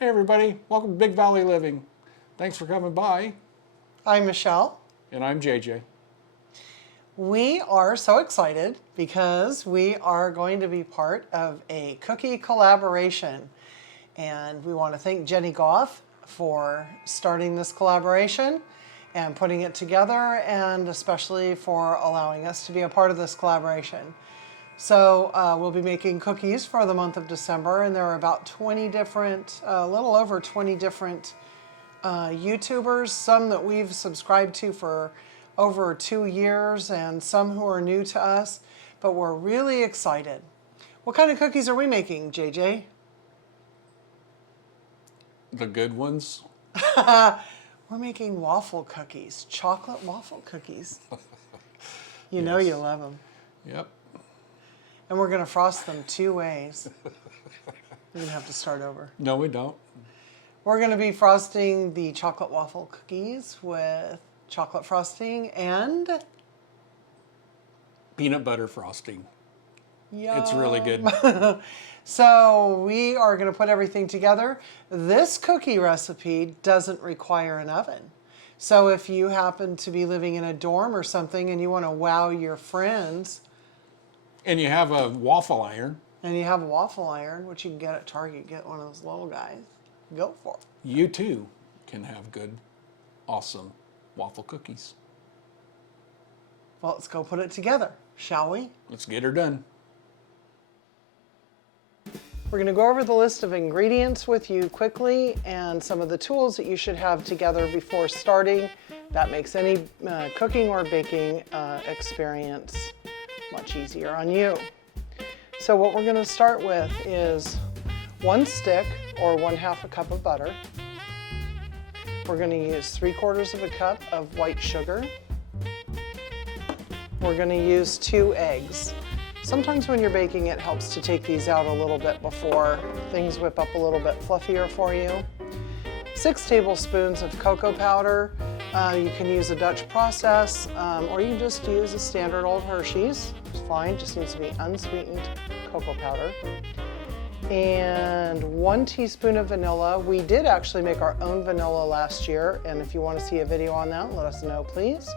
Hey everybody, welcome to Big Valley Living. Thanks for coming by. I'm Michelle. And I'm JJ. We are so excited because we are going to be part of a cookie collaboration. And we want to thank Jeni Gough for starting this collaboration and putting it together, and especially for allowing us to be a part of this collaboration. So we'll be making cookies for the month of December, and there are about 20 different, a little over 20 different YouTubers, some that we've subscribed to for over 2 years and some who are new to us, but we're really excited. What kind of cookies are we making, JJ? The good ones. We're making waffle cookies, chocolate waffle cookies. You know Yes. you love them. Yep. And we're going to frost them 2 ways. You're going to have to start over. No, we don't. We're going to be frosting the chocolate waffle cookies with chocolate frosting and Peanut butter frosting. yum. It's really good. So we are going to put everything together. This cookie recipe doesn't require an oven. So if you happen to be living in a dorm or something and you want to wow your friends, And you have a waffle iron, and you have a waffle iron, which you can get at Target, get one of those little guys, go for it. you too can have good, awesome waffle cookies. Well, let's go put it together, shall we? Let's get her done. We're going to go over the list of ingredients with you quickly and some of the tools that you should have together before starting. That makes any cooking or baking experience much easier on you. So what we're going to start with is 1 stick or 1/2 a cup of butter. We're going to use 3/4 of a cup of white sugar. We're going to use 2 eggs. Sometimes when you're baking, it helps to take these out a little bit before things whip up a little bit fluffier for you. 6 tablespoons of cocoa powder. You can use a Dutch process, or you can just use a standard old Hershey's. It's fine, just needs to be unsweetened cocoa powder. And 1 teaspoon of vanilla. We did actually make our own vanilla last year, and if you want to see a video on that, let us know, please.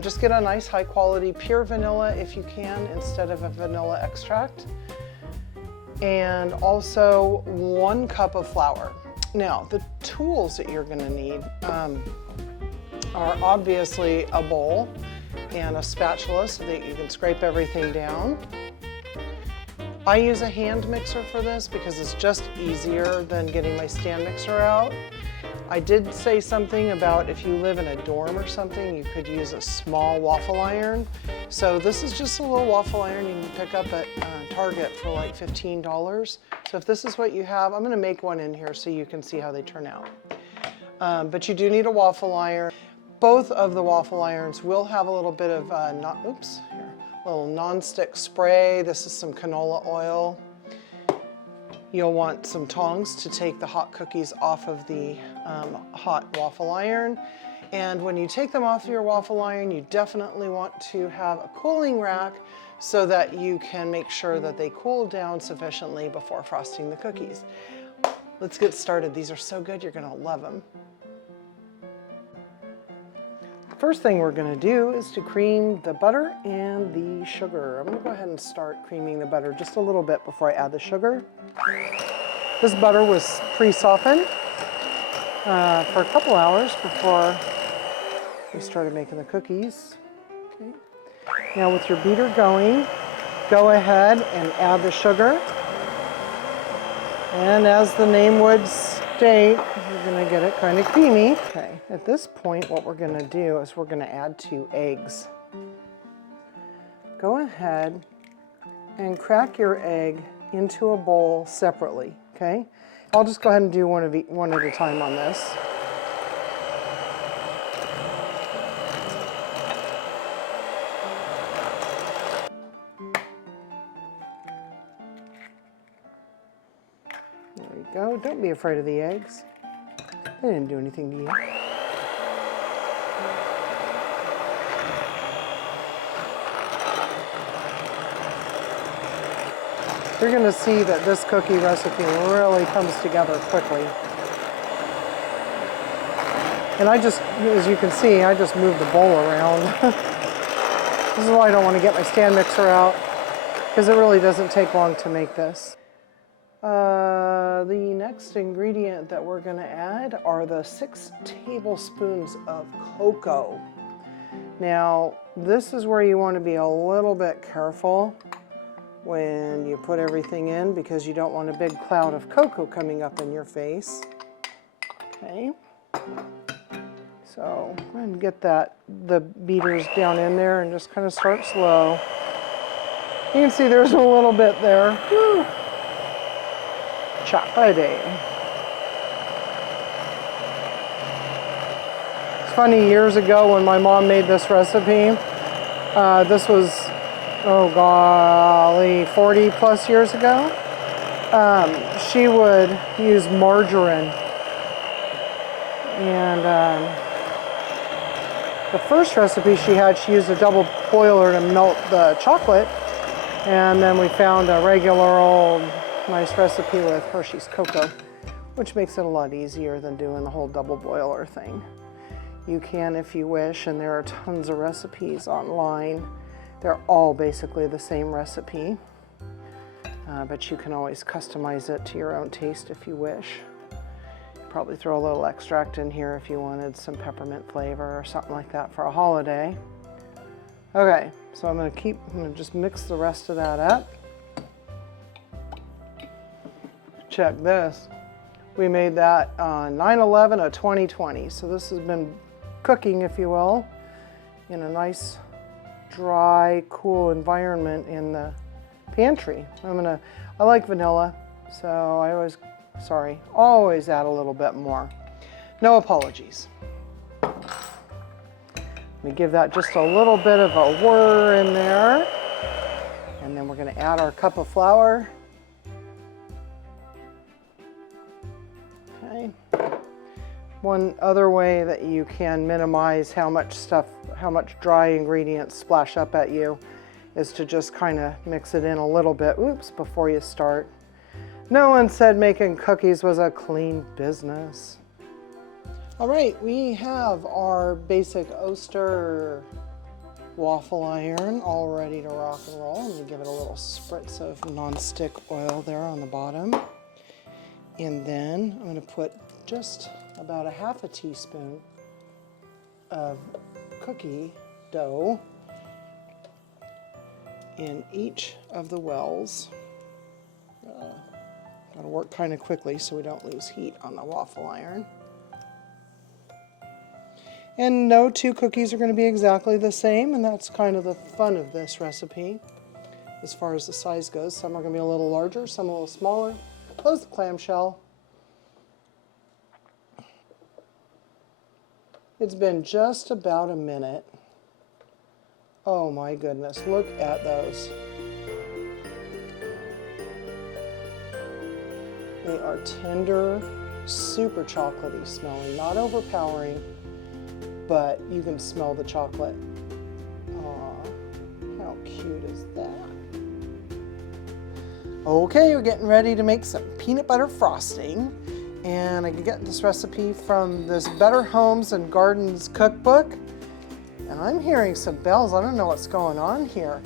Just get a nice high quality pure vanilla if you can, instead of a vanilla extract. And also 1 cup of flour. Now, the tools that you're going to need are obviously a bowl and a spatula so that you can scrape everything down. I use a hand mixer for this because it's just easier than getting my stand mixer out. I did say something about if you live in a dorm or something, you could use a small waffle iron. So this is just a little waffle iron you can pick up at Target for like $15. So if this is what you have, I'm going to make one in here so you can see how they turn out. But you do need a waffle iron. Both of the waffle irons will have a little bit of little non-stick spray. This is some canola oil. You'll want some tongs to take the hot cookies off of the hot waffle iron. And when you take them off your waffle iron, you definitely want to have a cooling rack so that you can make sure that they cool down sufficiently before frosting the cookies. Let's get started. These are so good, you're gonna love them. First thing we're going to do is to cream the butter and the sugar. I'm going to go ahead and start creaming the butter just a little bit before I add the sugar. This butter was pre-softened for a couple hours before we started making the cookies. Okay. Now with your beater going, go ahead and add the sugar. And as the name would state, you're going to get it kind of creamy. Okay, at this point, what we're going to do is we're going to add 2 eggs. Go ahead and crack your egg into a bowl separately, okay? I'll just go ahead and do one at a time on this. There you go. Don't be afraid of the eggs. They didn't do anything to you. You're going to see that this cookie recipe really comes together quickly. And I just, as you can see, I just moved the bowl around. This is why I don't want to get my stand mixer out, because it really doesn't take long to make this. The next ingredient that we're going to add are the 6 tablespoons of cocoa. Now, this is where you want to be a little bit careful when you put everything in, because you don't want a big cloud of cocoa coming up in your face. Okay. So I'm going to get the beaters down in there and just kind of start slow. You can see there's a little bit there. Woo. Chocolatey. It's funny, years ago when my mom made this recipe, this was, oh golly, 40 plus years ago, she would use margarine. And the first recipe she had, she used a double boiler to melt the chocolate. And then we found a regular old nice recipe with Hershey's cocoa, which makes it a lot easier than doing the whole double boiler thing. You can if you wish, and there are tons of recipes online. They're all basically the same recipe, but you can always customize it to your own taste if you wish. Probably throw a little extract in here if you wanted some peppermint flavor or something like that for a holiday. Okay, so I'm going to just mix the rest of that up. Check this. We made that on 9/11 of 2020. So this has been cooking, if you will, in a nice, dry, cool environment in the pantry. I like vanilla, so I always add a little bit more. No apologies. Let me give that just a little bit of a whir in there. And then we're going to add our cup of flour. Okay. One other way that you can minimize how much dry ingredients splash up at you is to just kind of mix it in a little bit, before you start. No one said making cookies was a clean business. All right, we have our basic Oster waffle iron all ready to rock and roll. I'm gonna give it a little spritz of nonstick oil there on the bottom. And then I'm gonna put just about a half a teaspoon of cookie dough in each of the wells. Gotta work kind of quickly so we don't lose heat on the waffle iron. And no two cookies are going to be exactly the same, and that's kind of the fun of this recipe as far as the size goes. Some are going to be a little larger, some a little smaller. Close the clamshell. It's been just about a minute. Oh my goodness, look at those. They are tender, super chocolatey smelling, not overpowering, but you can smell the chocolate. Aw, how cute is that? Okay, we're getting ready to make some peanut butter frosting. And I can get this recipe from this Better Homes and Gardens cookbook. And I'm hearing some bells. I don't know what's going on here.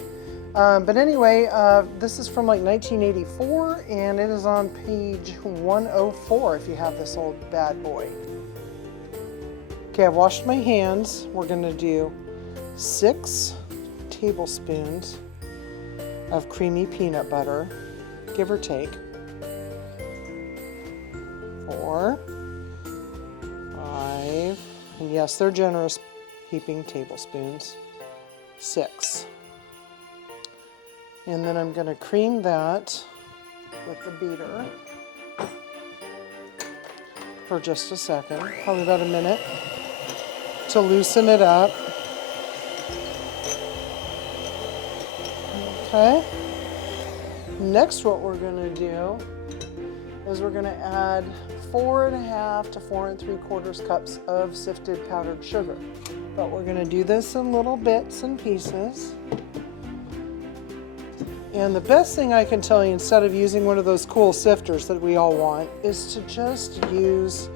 But anyway, this is from like 1984, and it is on page 104 if you have this old bad boy. Okay, I've washed my hands. We're gonna do 6 tablespoons of creamy peanut butter, give or take. 4, 5, and yes, they're generous heaping tablespoons. 6. And then I'm going to cream that with the beater for just a second, probably about a minute, to loosen it up. Okay. Next, what we're going to do is we're going to add 4.5 to 4 3/4 cups of sifted powdered sugar. But we're going to do this in little bits and pieces. And the best thing I can tell you, instead of using one of those cool sifters that we all want, is to just use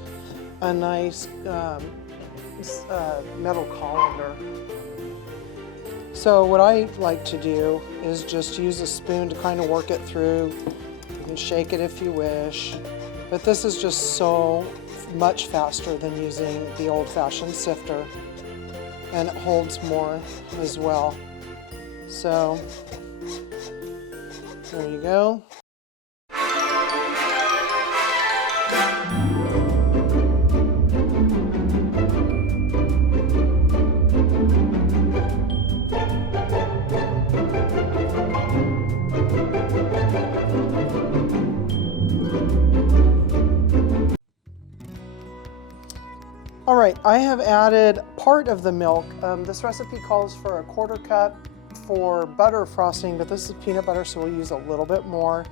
a nice metal colander. So what I like to do is just use a spoon to kind of work it through. You can shake it if you wish, but this is just so much faster than using the old-fashioned sifter, and it holds more as well. So there you go. All right, I have added part of the milk. This recipe calls for a 1/4 cup for butter frosting, but this is peanut butter, so we'll use a little bit more.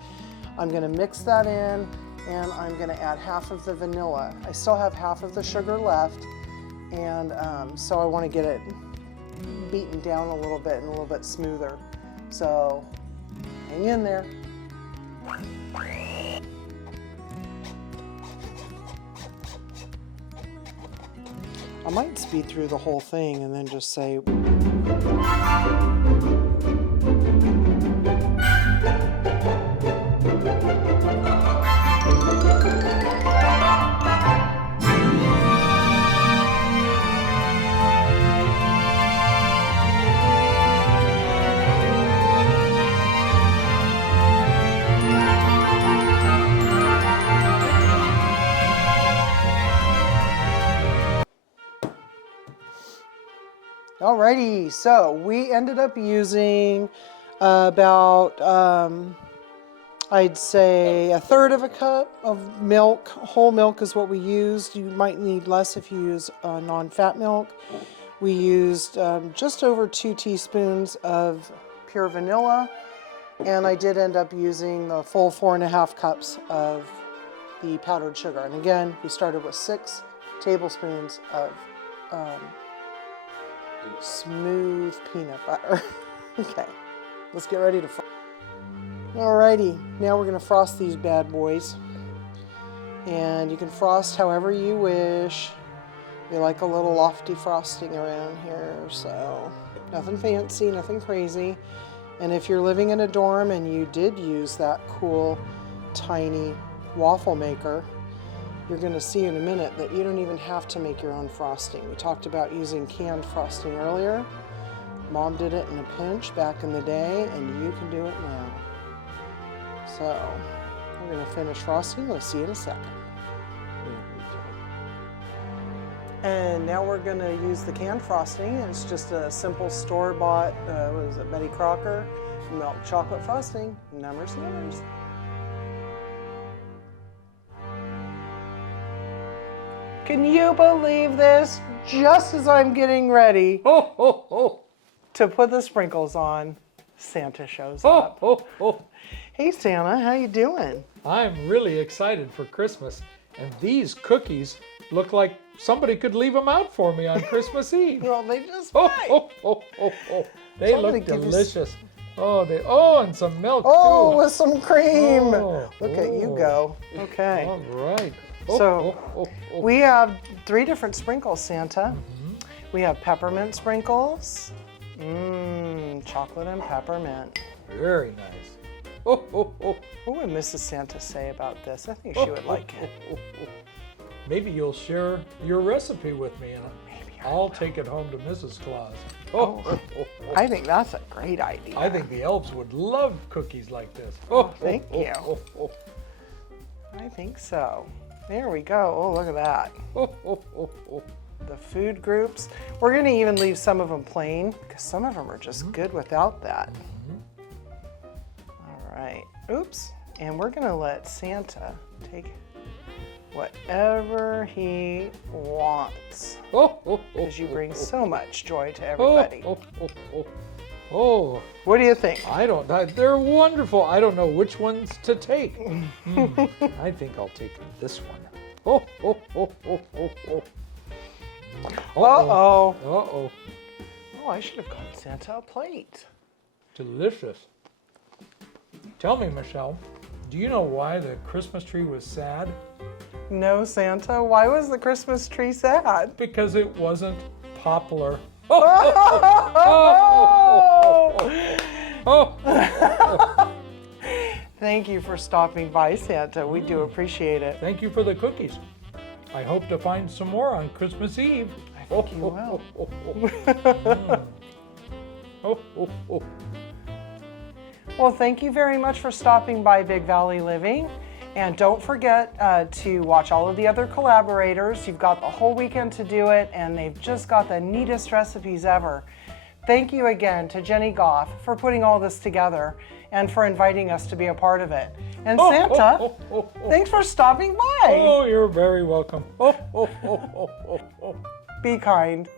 I'm gonna mix that in, and I'm gonna add half of the vanilla. I still have half of the sugar left, and so I wanna get it beaten down a little bit and a little bit smoother. So hang in there. I might speed through the whole thing and then just say, alrighty, so we ended up using about, I'd say 1/3 cup of milk. Whole milk is what we used. You might need less if you use non-fat milk. We used just over 2 teaspoons of pure vanilla, and I did end up using the full 4.5 cups of the powdered sugar. And again, we started with 6 tablespoons of smooth peanut butter. Okay, let's get ready to fry. Alrighty, now we're gonna frost these bad boys. And you can frost however you wish. We like a little lofty frosting around here, so nothing fancy, nothing crazy. And if you're living in a dorm and you did use that cool, tiny waffle maker, you're going to see in a minute that you don't even have to make your own frosting. We talked about using canned frosting earlier. Mom did it in a pinch back in the day, and you can do it now. So we're going to finish frosting. We'll see you in a second. And now we're going to use the canned frosting. It's just a simple store-bought, what is it, Betty Crocker milk chocolate frosting. Numbers. Can you believe this? Just as I'm getting ready to put the sprinkles on, Santa shows up. Hey Santa, how you doing? I'm really excited for Christmas, and these cookies look like somebody could leave them out for me on Christmas Eve. Well, they just might. They look delicious. And some milk too. With some cream. Look at you go. Okay. All right. We have 3 different sprinkles, Santa. We have peppermint sprinkles. Chocolate and peppermint. Very nice. What would Mrs. Santa say about this? I think she would like it. Maybe you'll share your recipe with me, and I'll take it home to Mrs. Claus. I think that's a great idea. I think the elves would love cookies like this. Thank you. I think so. There we go. Oh, look at that. The food groups. We're going to even leave some of them plain because some of them are just good without that. All right. Oops. And we're going to let Santa take whatever he wants. Because you bring so much joy to everybody. What do you think? They're wonderful. I don't know which ones to take. I think I'll take this one. Oh, I should have gotten Santa a plate. Delicious. Tell me, Michelle, do you know why the Christmas tree was sad? No, Santa. Why was the Christmas tree sad? Because it wasn't popular. Thank you for stopping by, Santa. We do appreciate it. Thank you for the cookies. I hope to find some more on Christmas Eve. I think you will. Well, thank you very much for stopping by Big Valley Living. And don't forget to watch all of the other collaborators. You've got the whole weekend to do it, and they've just got the neatest recipes ever. Thank you again to Jeni Gough for putting all this together and for inviting us to be a part of it. And Santa, thanks for stopping by. Oh, you're very welcome. Be kind.